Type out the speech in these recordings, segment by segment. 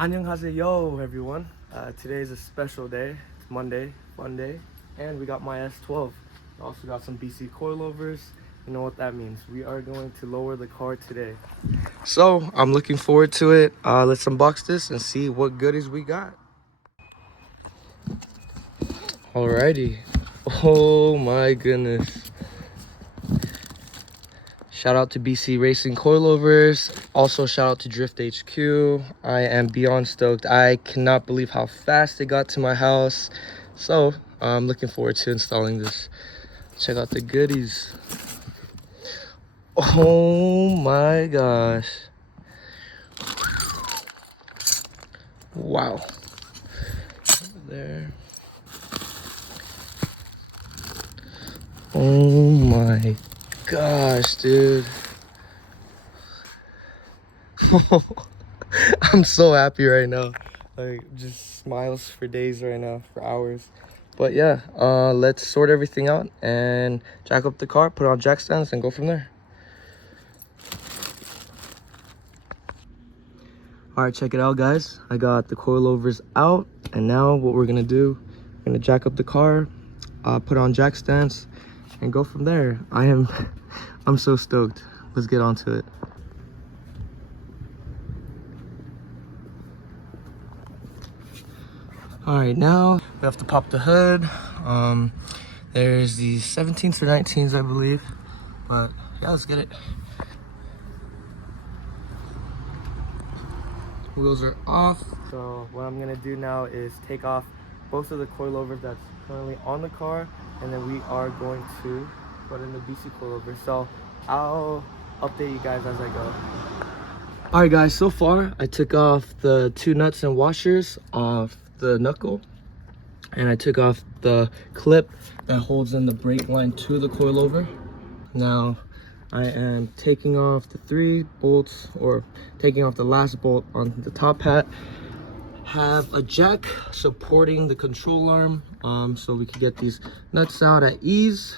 Annyeonghaseyo, everyone. Today is a special day. It's Monday, fun day, and we got my S12. We also got some BC coilovers. You know what that means. We are going to lower the car today. So I'm looking forward to it. Let's unbox this and see what goodies we got. Alrighty. Oh my goodness. Shout out to BC Racing Coilovers. Also shout out to Drift HQ. I am beyond stoked. I cannot believe how fast it got to my house. So I'm looking forward to installing this. Check out the goodies. Oh my gosh. Wow. There. Oh my gosh, dude. I'm so happy right now. Like, just smiles for days right now, for hours. But yeah, let's sort everything out and jack up the car, put it on jack stands, and go from there. All right, check it out, guys. I got the coilovers out, and now what we're gonna do, we're gonna jack up the car, put on jack stands, and go from there. I'm so stoked. Let's get on to it. All right, now we have to pop the hood. There's the 17s or 19s, I believe. But yeah, let's get it. Wheels are off. So what I'm gonna do now is take off both of the coilovers that's currently on the car, and then we are going to put in the BC coilover. So I'll update you guys as I go. All right, guys, so far I took off the 2 nuts and washers off the knuckle, and I took off the clip that holds in the brake line to the coilover. Now I am taking off the 3 bolts, or taking off the last bolt on the top hat. Have a jack supporting the control arm, so we can get these nuts out at ease,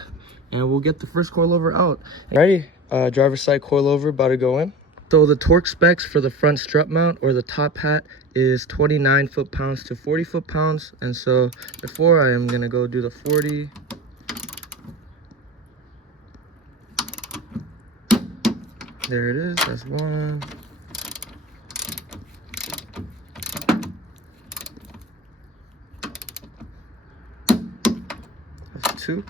and we'll get the first coilover out. Ready? Driver's side coilover about to go in. So the torque specs for the front strut mount or the top hat is 29 foot-pounds to 40 foot-pounds, and so before I am gonna go do the 40. There it is. That's 1. That's 2.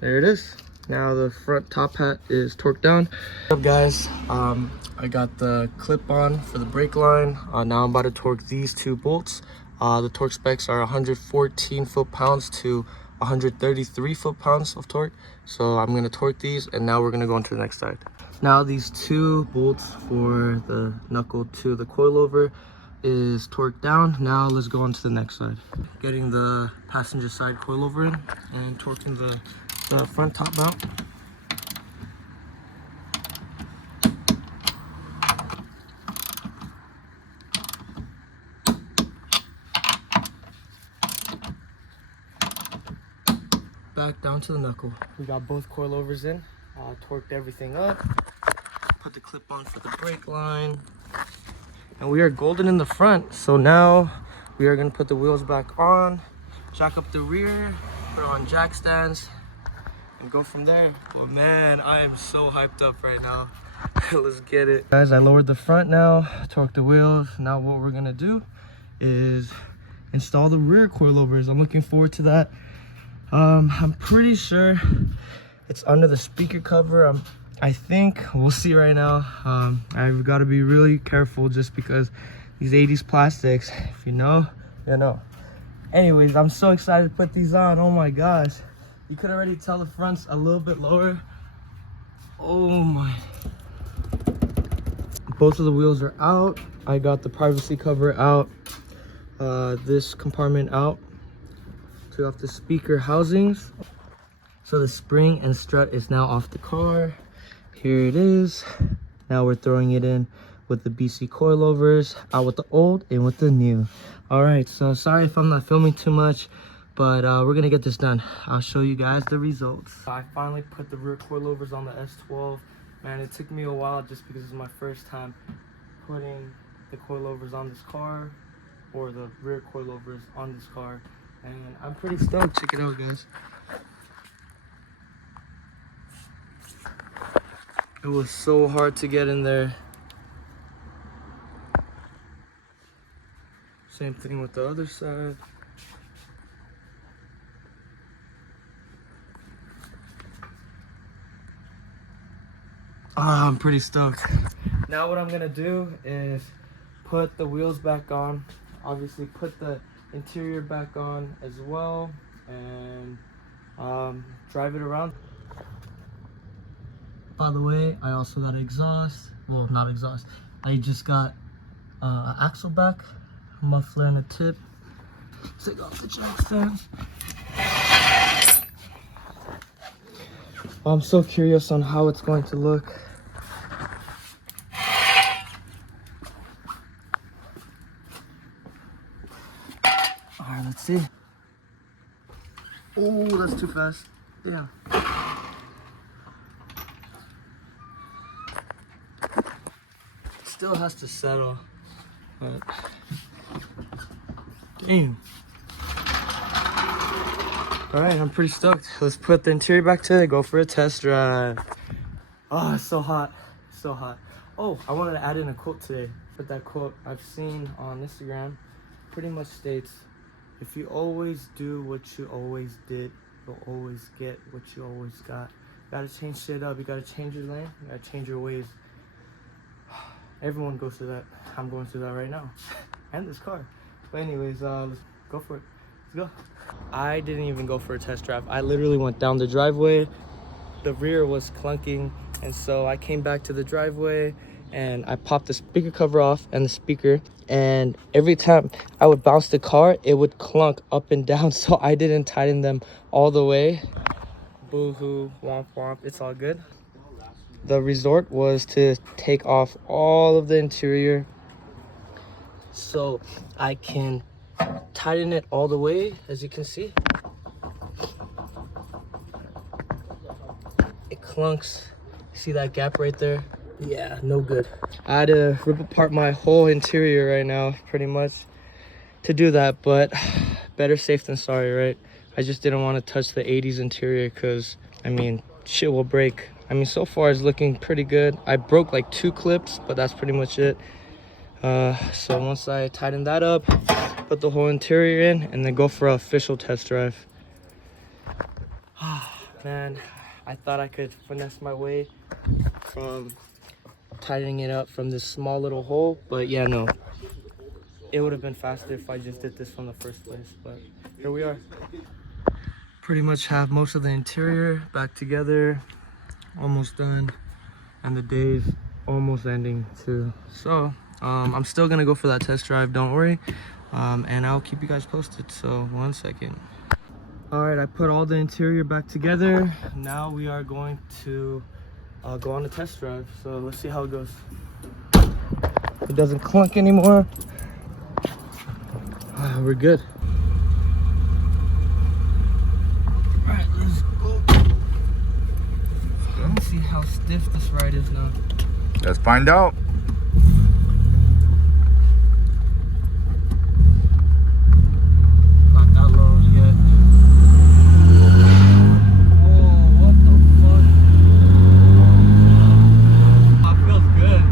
There it is. Now the front top hat is torqued down. What's up, guys? I got the clip on for the brake line. Now I'm about to torque these 2 bolts. The torque specs are 114 foot-pounds to 133 foot-pounds of torque. So I'm gonna torque these, and now we're gonna go on to the next side. Now these 2 bolts for the knuckle to the coilover is torqued down. Now let's go on to the next side. Getting the passenger side coilover in and torquing the front top mount. Back down to the knuckle. We got both coilovers in, torqued everything up, put the clip on for the brake line, and we are golden in the front. So now we are gonna put the wheels back on, jack up the rear, put on jack stands, and go from there. But man, I am so hyped up right now. Let's get it. Guys, I lowered the front now, torqued the wheels. Now what we're gonna do is install the rear coilovers. I'm looking forward to that. I'm pretty sure it's under the speaker cover. I think we'll see right now. I've got to be really careful just because these 80s plastics, if you know, you know. Anyways, I'm so excited to put these on. Oh my gosh. You could already tell the front's a little bit lower. Oh my. Both of the wheels are out. I got the privacy cover out. This compartment out. Took off the speaker housings. So the spring and strut is now off the car. Here it is. Now we're throwing it in with the BC coilovers, out with the old and with the new. All right, so sorry if I'm not filming too much, But we're gonna get this done. I'll show you guys the results. I finally put the rear coilovers on the S12. Man, it took me a while just because it's my first time putting the coilovers on this car, or the rear coilovers on this car, and I'm pretty stoked. Check it out, guys. It was so hard to get in there. Same thing with the other side. I'm pretty stoked. Now what I'm gonna do is put the wheels back on, obviously put the interior back on as well, and drive it around. By the way, I also got exhaust. Well, not exhaust. I just got an axle back, muffler, and a tip. Take off the jack stands. I'm so curious on how it's going to look. Alright, let's see. Oh, that's too fast. Yeah. Still has to settle. But damn. Alright, I'm pretty stoked. Let's put the interior back together, go for a test drive. Oh, it's so hot. So hot. Oh, I wanted to add in a quote today. But that quote I've seen on Instagram pretty much states, if you always do what you always did, you'll always get what you always got. You gotta change shit up. You gotta change your lane. You gotta change your ways. Everyone goes through that. I'm going through that right now. And this car. But anyways, let's go for it. Let's go. I didn't even go for a test drive. I literally went down the driveway. The rear was clunking, and so I came back to the driveway and I popped the speaker cover off and the speaker, and every time I would bounce the car, it would clunk up and down, so I didn't tighten them all the way. Boo-hoo, womp womp, it's all good. The resort was to take off all of the interior so I can tighten it all the way. As you can see, it clunks. See that gap right there? Yeah, no good. I had to rip apart my whole interior right now, pretty much, to do that, but better safe than sorry, right? I just didn't want to touch the 80s interior because, I mean, shit will break. I mean, so far it's looking pretty good. I broke like 2 clips, but that's pretty much it. So once I tighten that up, put the whole interior in, and then go for an official test drive. Man, I thought I could finesse my way from tightening it up from this small little hole, but yeah, no. It would have been faster if I just did this from the first place, but here we are. Pretty much have most of the interior back together, almost done, and the day's almost ending too. So I'm still gonna go for that test drive, don't worry, and I'll keep you guys posted. So 1 second. All right, I put all the interior back together. Now we are going to go on a test drive, so let's see how it goes. It doesn't clunk anymore. We're good. All right, let's go. Let's see how stiff this ride is now. Let's find out. Not that low yet. Oh, what the fuck? That feels good.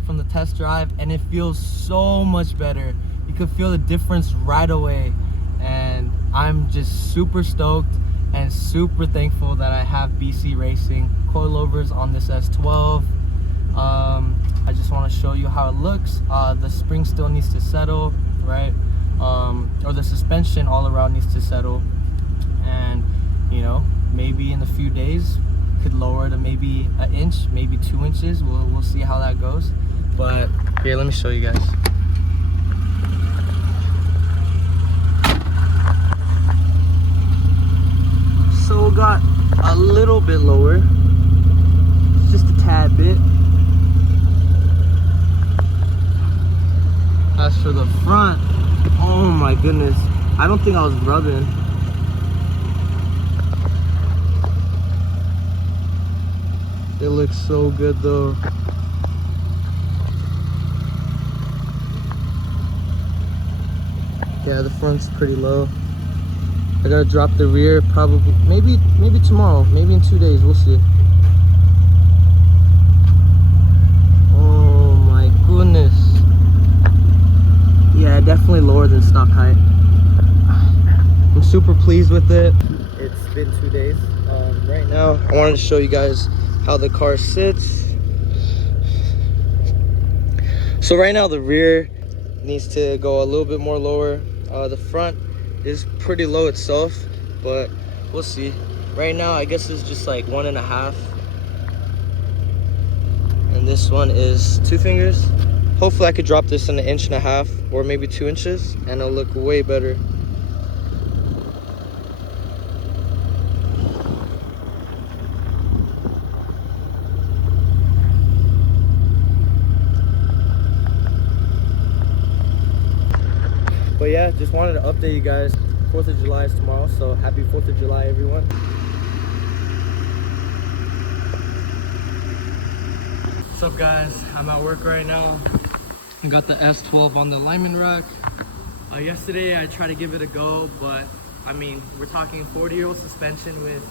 back from the test drive and it feels so much better. You can feel the difference right away, and I'm just super stoked and super thankful that I have BC Racing coilovers on this S12. I just want to show you how it looks. The spring still needs to settle, right? Or the suspension all around needs to settle, and you know, maybe in a few days could lower to maybe an inch, maybe 2 inches. We'll see how that goes. But here, let me show you guys. So it got a little bit lower, just a tad bit. As for the front, oh my goodness, I don't think I was rubbing. It looks so good though. Yeah, the front's pretty low. I gotta drop the rear probably, maybe tomorrow, maybe in 2 days, we'll see. Oh my goodness. Yeah, definitely lower than stock height. I'm super pleased with it. It's been 2 days. Right now, I wanted to show you guys how the car sits. So right now the rear needs to go a little bit more lower. The front is pretty low itself, but we'll see. Right now I guess it's just like 1.5, and this one is 2 fingers. Hopefully I could drop this in 1.5 inches or maybe 2 inches and it'll look way better. But yeah, just wanted to update you guys. 4th of July is tomorrow, so happy 4th of July, everyone. What's up, guys? I'm at work right now. I got the S12 on the alignment rack. Yesterday I tried to give it a go, but I mean, we're talking 40-year-old suspension with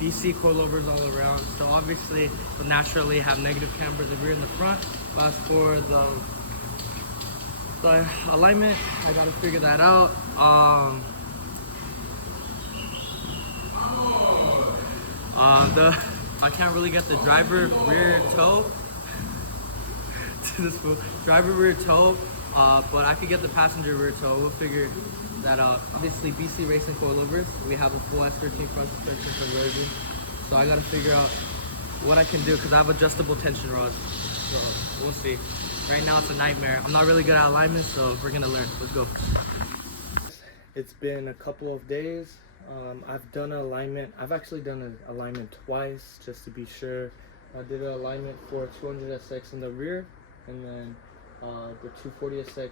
BC coilovers all around, so obviously it'll naturally have negative camber in the rear and the front. But as for the alignment, I gotta figure that out. I can't really get the driver rear toe to this driver rear toe, but I could get the passenger rear toe. We'll figure that out. Obviously, BC Racing coilovers, we have a full S13 front suspension conversion, so I gotta figure out what I can do because I have adjustable tension rods. So we'll see. Right now it's a nightmare. I'm not really good at alignment, so we're gonna learn. Let's go. It's been a couple of days. I've done an alignment. I've actually done an alignment twice just to be sure. I did an alignment for 200SX in the rear, and then the 240SX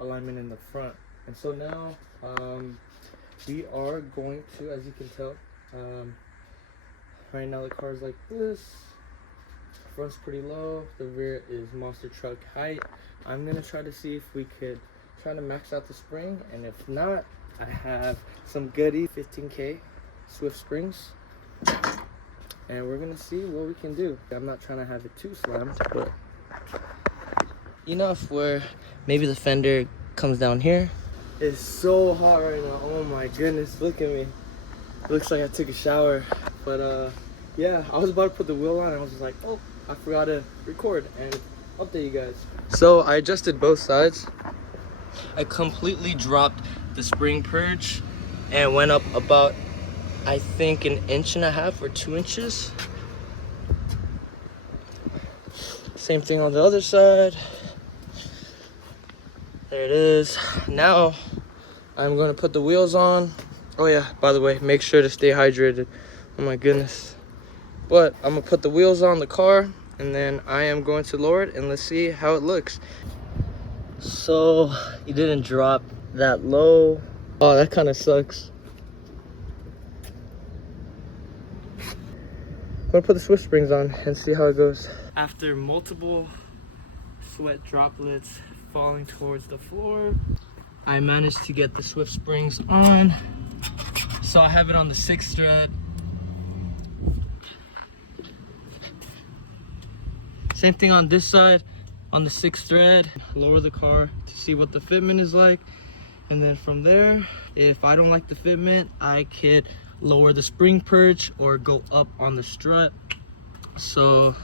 alignment in the front. And so now we are going to, as you can tell, right now the car is like this. Front's pretty low, the rear is monster truck height. I'm gonna try to see if we could try to max out the spring, and if not, I have some goody 15K Swift springs, and we're gonna see what we can do. I'm not trying to have it too slammed, but enough where maybe the fender comes down here. It's so hot right now. Oh my goodness, look at me. Looks like I took a shower. But yeah, I was about to put the wheel on and I was just like, oh, I forgot to record and update you guys. So I adjusted both sides. I completely dropped the spring purge and went up about, I think, 1.5 inches or 2 inches. Same thing on the other side. There it is. Now I'm going to put the wheels on. Oh yeah, by the way, make sure to stay hydrated. Oh my goodness. But I'm gonna put the wheels on the car and then I am going to lower it and let's see how it looks. So it didn't drop that low. Oh, that kind of sucks. I'm gonna put the Swift springs on and see how it goes. After multiple sweat droplets falling towards the floor, I managed to get the Swift springs on. So I have it on the 6th thread. Same thing on this side. on the 6th thread, lower the car to see what the fitment is like. And then from there, if I don't like the fitment, I could lower the spring perch or go up on the strut. So,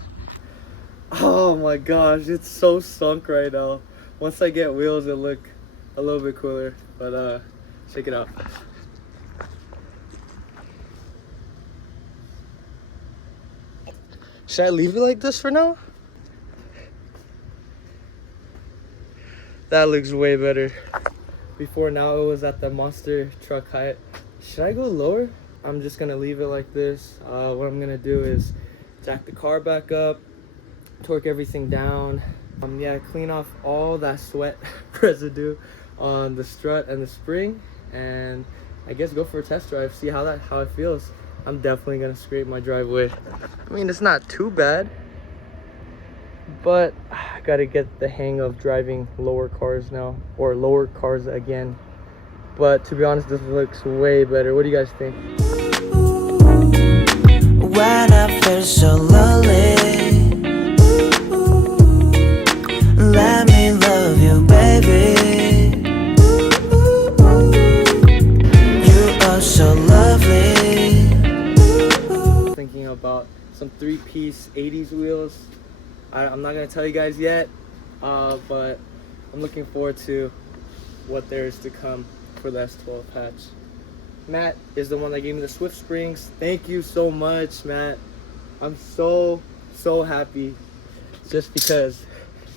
oh my gosh, it's so sunk right now. Once I get wheels, it'll look a little bit cooler, but check it out. Should I leave it like this for now? That looks way better. Before now it was at the monster truck height. Should I go lower? I'm just gonna leave it like this. What I'm gonna do is jack the car back up, torque everything down. Yeah, clean off all that sweat residue on the strut and the spring, and I guess go for a test drive, see how it feels. I'm definitely gonna scrape my driveway. I mean, it's not too bad, but I gotta get the hang of driving lower cars now, or lower cars again. But to be honest, this looks way better. What do you guys think? When I feel so lonely, let me love you, baby. You are so lovely. Thinking about some 3-piece 80s wheels. I'm not gonna tell you guys yet, but I'm looking forward to what there is to come for the S12 patch. Matt is the one that gave me the Swift springs. Thank you so much, Matt. I'm so happy, just because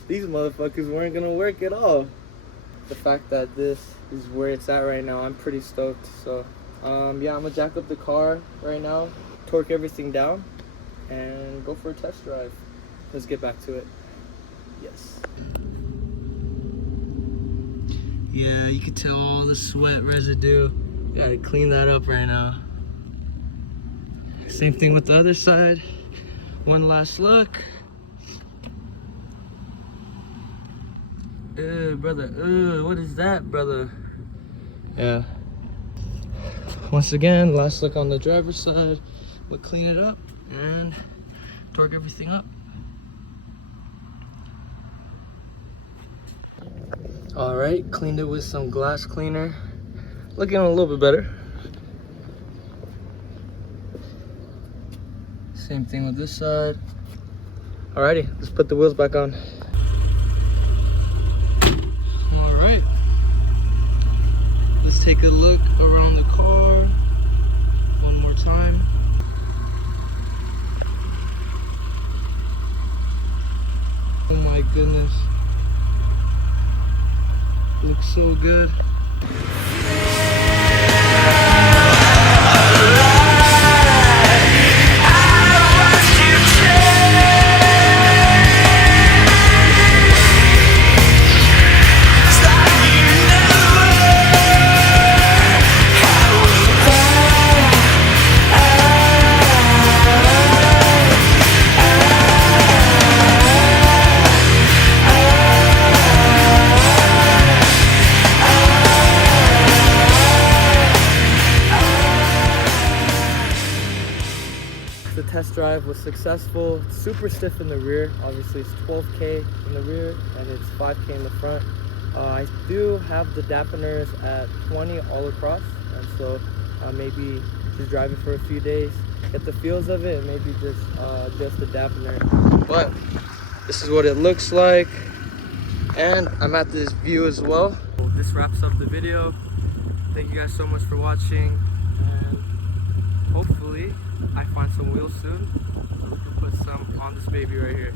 these motherfuckers weren't gonna work at all. The fact that this is where it's at right now, I'm pretty stoked. So yeah, I'm gonna jack up the car right now, torque everything down, and go for a test drive. Let's get back to it. Yes. Yeah, you can tell all the sweat residue. Gotta clean that up right now. Same thing with the other side. One last look. Brother, what is that, brother? Yeah. Once again, last look on the driver's side. We'll clean it up and torque everything up. All right, cleaned it with some glass cleaner. Looking a little bit better. Same thing with this side. Alrighty, let's put the wheels back on. All right, let's take a look around the car one more time. Oh my goodness. Looks so good. The test drive was successful. It's super stiff in the rear. Obviously it's 12K in the rear and it's 5K in the front. I do have the dampeners at 20 all across, and so maybe just drive it for a few days, get the feels of it, and maybe just adjust the dampener. But this is what it looks like, and I'm at this view as well. Well, this wraps up the video. Thank you guys so much for watching, and hopefully I find some wheels soon so we can put some on this baby right here.